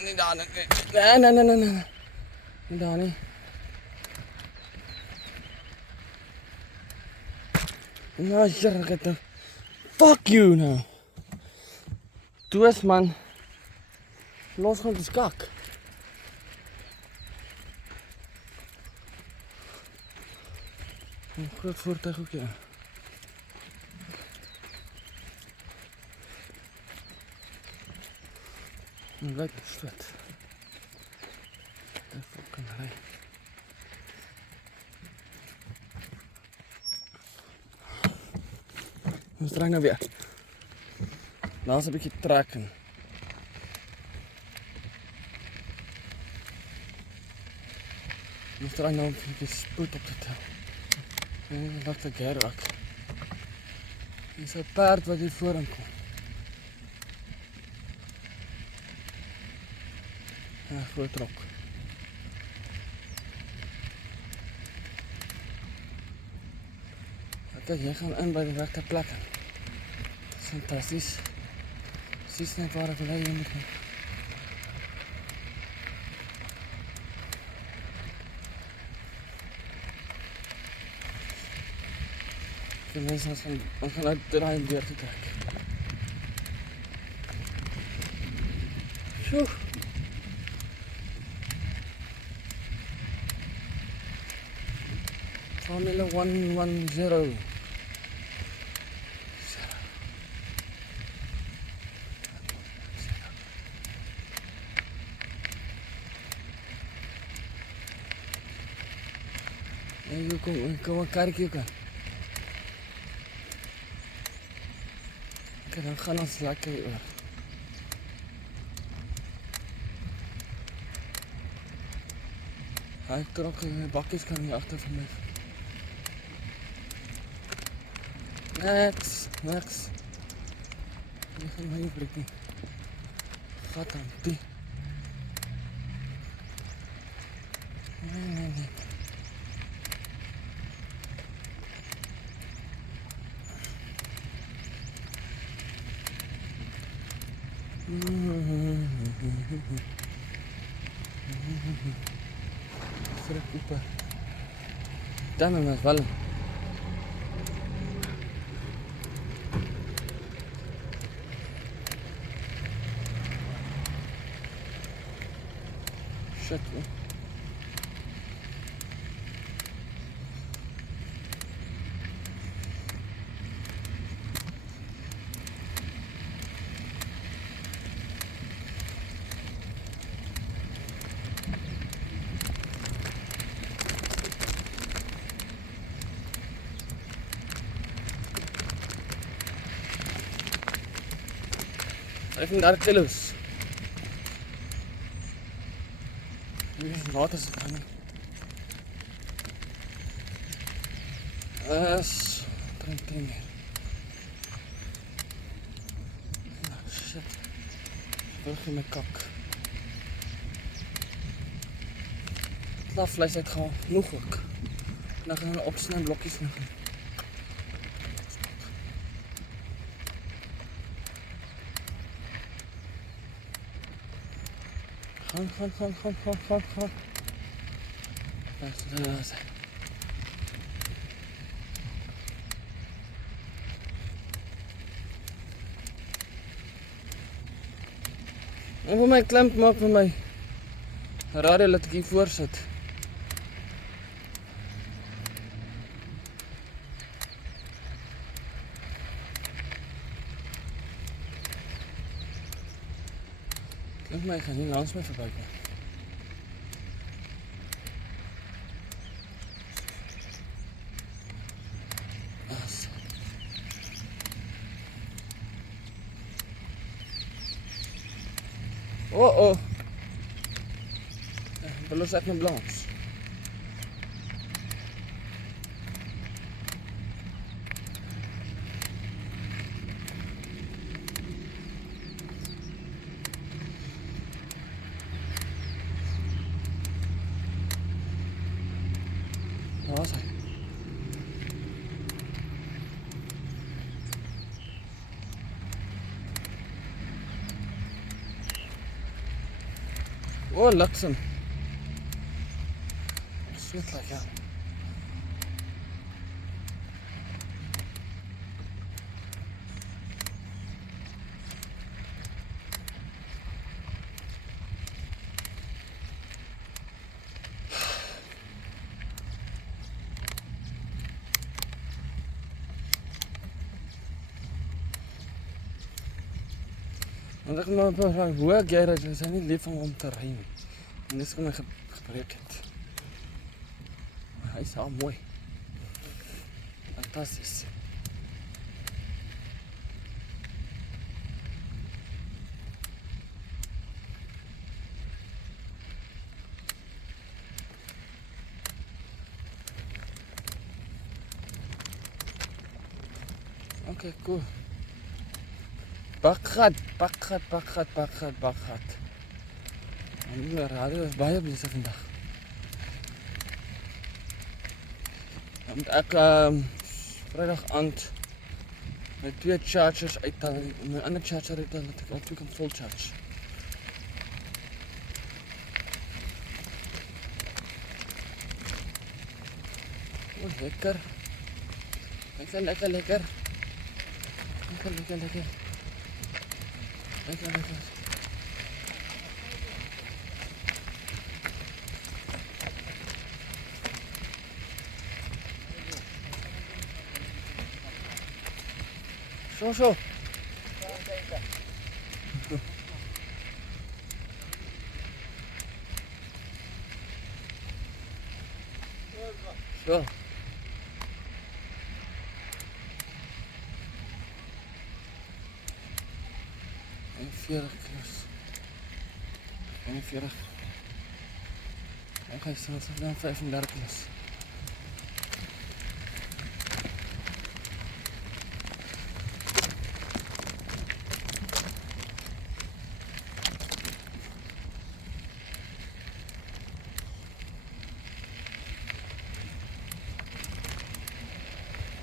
Niet daar. Nee. Niet daar niet. Nou, shit, fuck you nou. Doe eens man. Los gewoon de skak. Een groot voertuig ook ja. Een leuk stad. Dat fucking rij. We zijn nou weer. Nou is een beetje trekken. We zijn nou een beetje spoed op de tel. En dat ik herwak. Er is een paard wat hier voor hem komt. Ja, groot rok. Kijk, jij gaat in bij de rechte plekken. Dat is fantastisch. Precies net waar ik rijden moet. De mensen gaan uit de rij weer te trekken. Zo. Formula 110. En kom een karretje kan. Oké, dan gaan we ons lekker weer. Hij trok in de bakjes kan niet achter van mij. Niks. Je gaat mij niet blikken. Gaat dan, die. Nee. Preocupa. Dame más, vale. Shit, man. Even naar de kilo's. Hier is water zitten. Drink meer. Shit. Terug in mijn kak. Het lafvlees heeft gewoon genoeg ook. Dan gaan we opsnijden blokjes nog. Gaan. Daar zijn. En voor mij klemt maak voor mij. Radio laat ik hier voor zit. Dink my, ek gaan nie langs my verby kom. As. Oh. Belos ek my balans. Waar was hy? Oh, Luxem. Sweet like ja. Want ek maar vraag, hoe ek jy dat is nie lief om te ry nie. En dis kom my gebreek het. Maar hy is al mooi. Fantasties. Okay, cool. Bakgat. En die radio is baie besig vandag. Dan moet ek Vrydag aand my 2 chargers uithaal en my ander charger uithaal dat ek al 2 kan vol charge. Oh, lekker. Lekker. Lekker. Zo. Zo. En 40 kilos. 41. Dan ga je zelfs dan 35 kilos.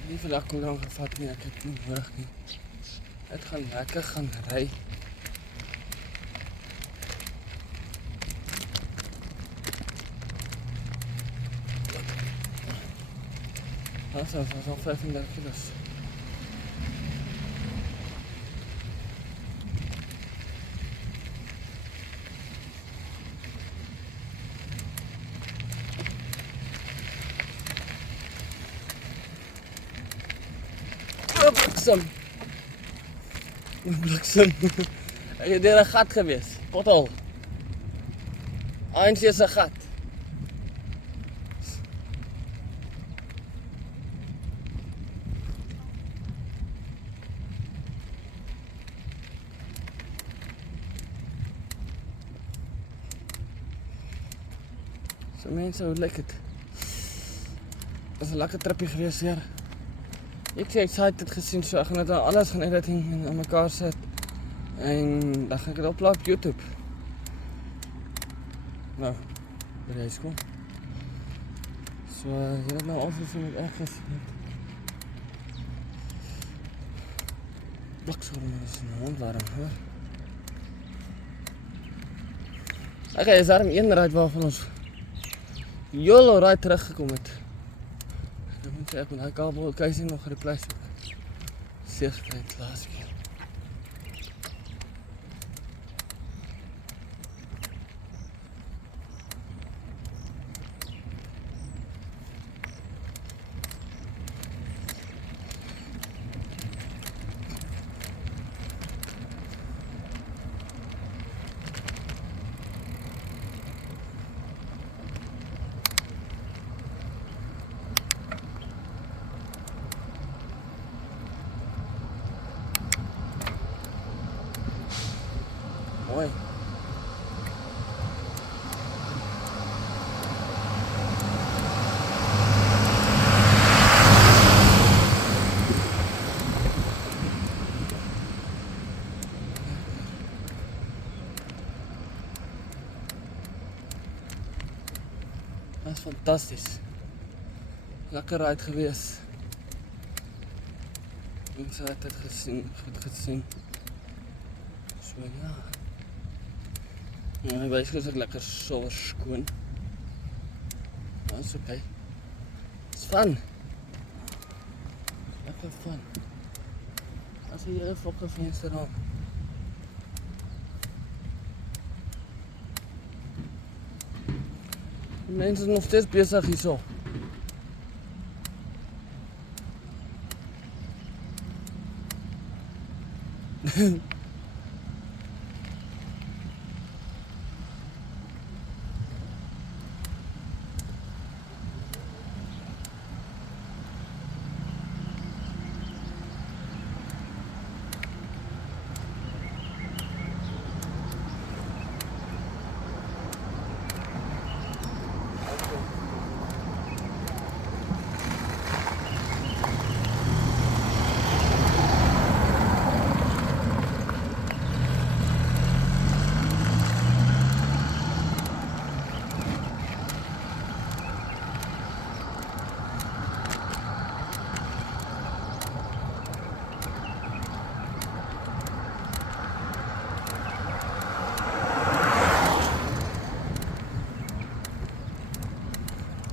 Nie veel akkoord dan gevat nie, ek het nie nodig nie. Het gaan lekker gaan ry. Dat is al 35 kilos. Bliksem. Ek het deur 'n gat gewees. Pothol. ANC se gat. So mense, hoe lyk dit? Dit is 'n lekker tripie gewees hier. Ek sê excited gesien, so ek gaan dit alles gaan editing en aan mekaar sit. En dan gaan ek dit upload op YouTube. Nou, by die huis kom. So, jy het nou al gesien wat ek gesien het. Bliksem is een hondwarm, hoor. Okay, is daar een ride waarvan ons YOLO ride teruggekom het. Ek moet sê, ek moet die kabel, kan jy sien nog replace ook. Seerheid laas keer. fantasties. Lekker ride gewees. Mense het dit goed gesien. So ja. Ja, my bicycle is ook lekker sower skoon. That's okay. It's fun. Lekker fun. As jy hier 'n fokke venster aan. Die mense is nog steeds besig hierso.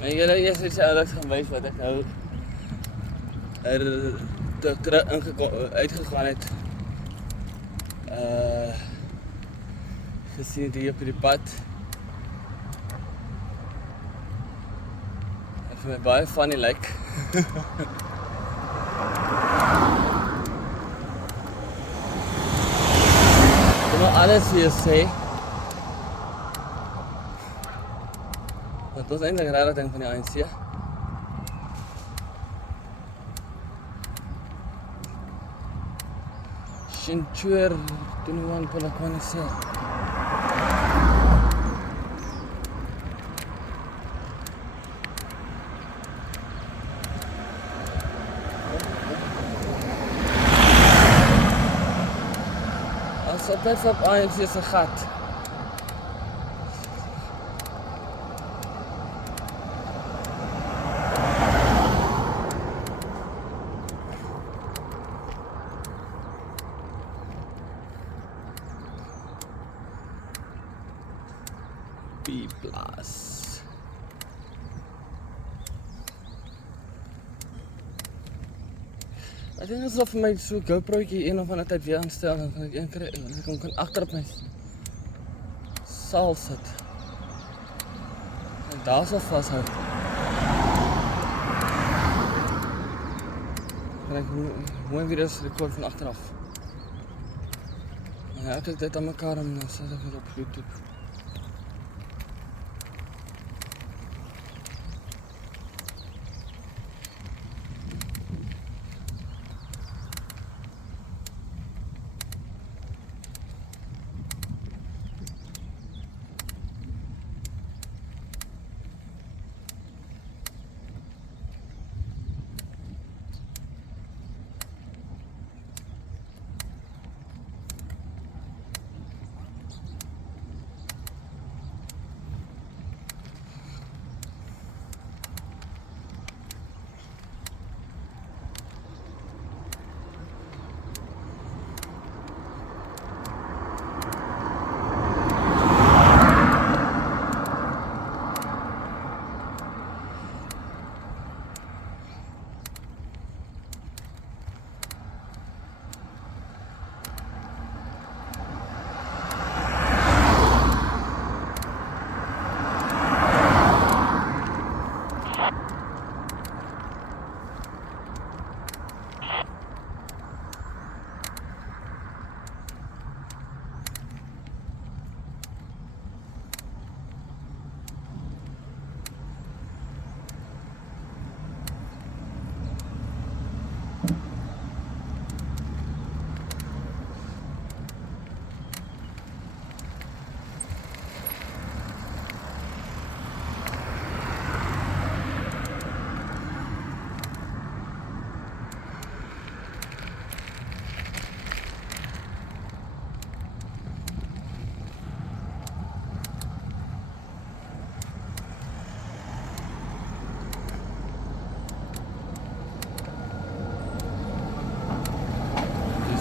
En julle eers iets ouliks gaan wys wat ek nou uitgegaan het. Gesien het hier op die pad. Het vir my baie funny lyk. Ek wil nou alles vir jou sê. Dat was eintlik 'n rare ding van die ANC. Chinchur Tunuan Polakwanese. As dit op ANC se gat. B+. Ek dink asof vir my so GoPro'tjie een of ander tyd weer aanstel en kan ek een keer as ek hom kan agter op my saal sit. En daar sal vashou. Kan ek mooi video's rekord van agteraf. En ja, ek het dit aan mekaar en dan sit ek dit op YouTube.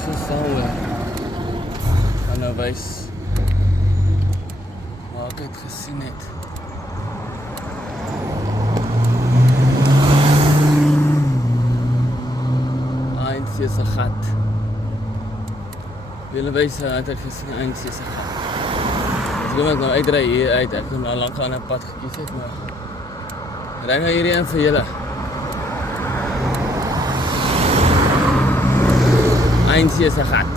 so saam. Gaan nou wys waar ek het gesien het. ANC se gat. Julle wys het ek gesien ANC se gat. As ek nou uitry hier uit, ek kon al lank aan 'n pad gekies het, maar ry nou hierdie een vir julle. ANC se gat.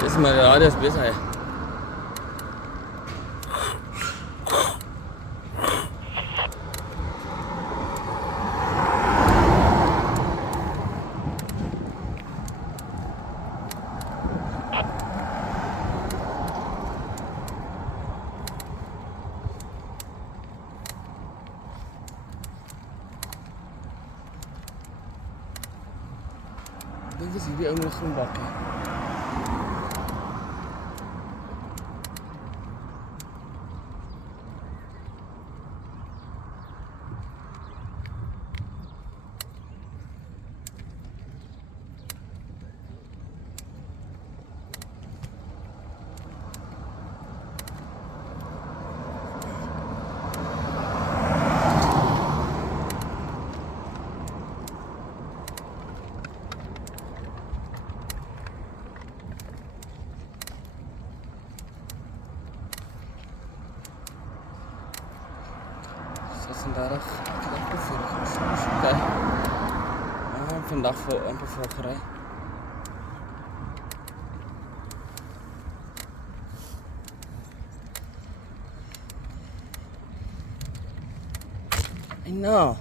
Dis maar radius besig. Dit is hierdie ou met 'n groen bakkie. Daar ek het amper voor okay. Vandag voor amper voorgery. En nou.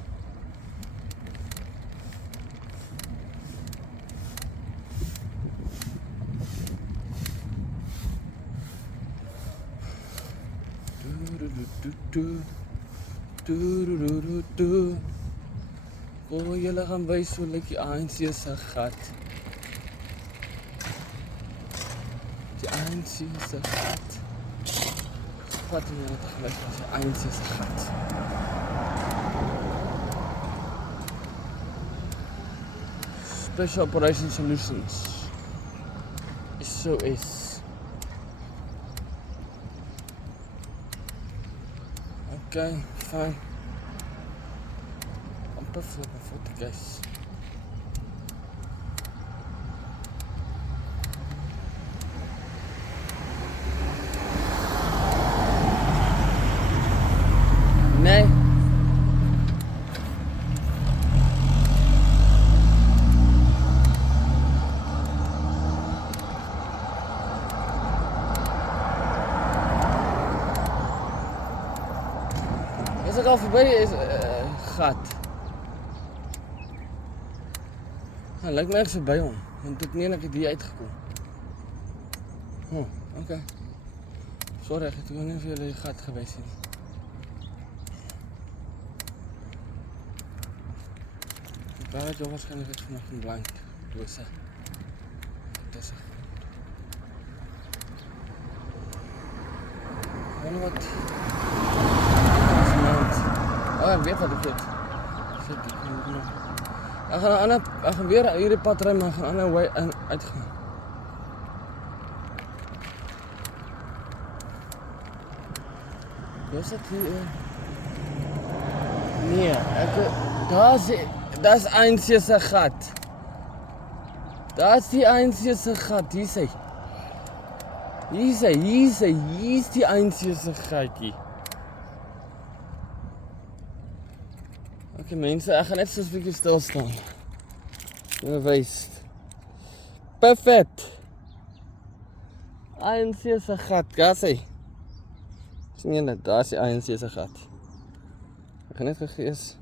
Julle gaan wys hoe lyk die ANC se gat. Die ANC se gat. Wat doen julle te gelyk as die ANC se gat? Special Operation Solutions. SOS. Okay, fine. Amper voor my voete, guys. Nee. Is ek al verby is gat. Hy lyk my ek verby hom, want ek meen ek het hier uitgekom. Okay. Sorry, ek het nie vir julle die gat gewys nie. Daar het jy waarskynlik het vanaf een blank dose. Dit is goed. Wat? Ek weet wat ek het. Ek gaan weer hierdie pad ry, maar ek gaan ander way uitgaan. Is dit hier? Nee, daar's ANC se gat. Daar's die ANC se gat, hier is hy. Hier is die ANC se gatjie. Okay mense, ek gaan net soos 'n bietjie stil staan. Jy wys. Perfect. ANC se gat, gasie. Sien jy net, daar is die ANC se gat. Ek gaan net gegees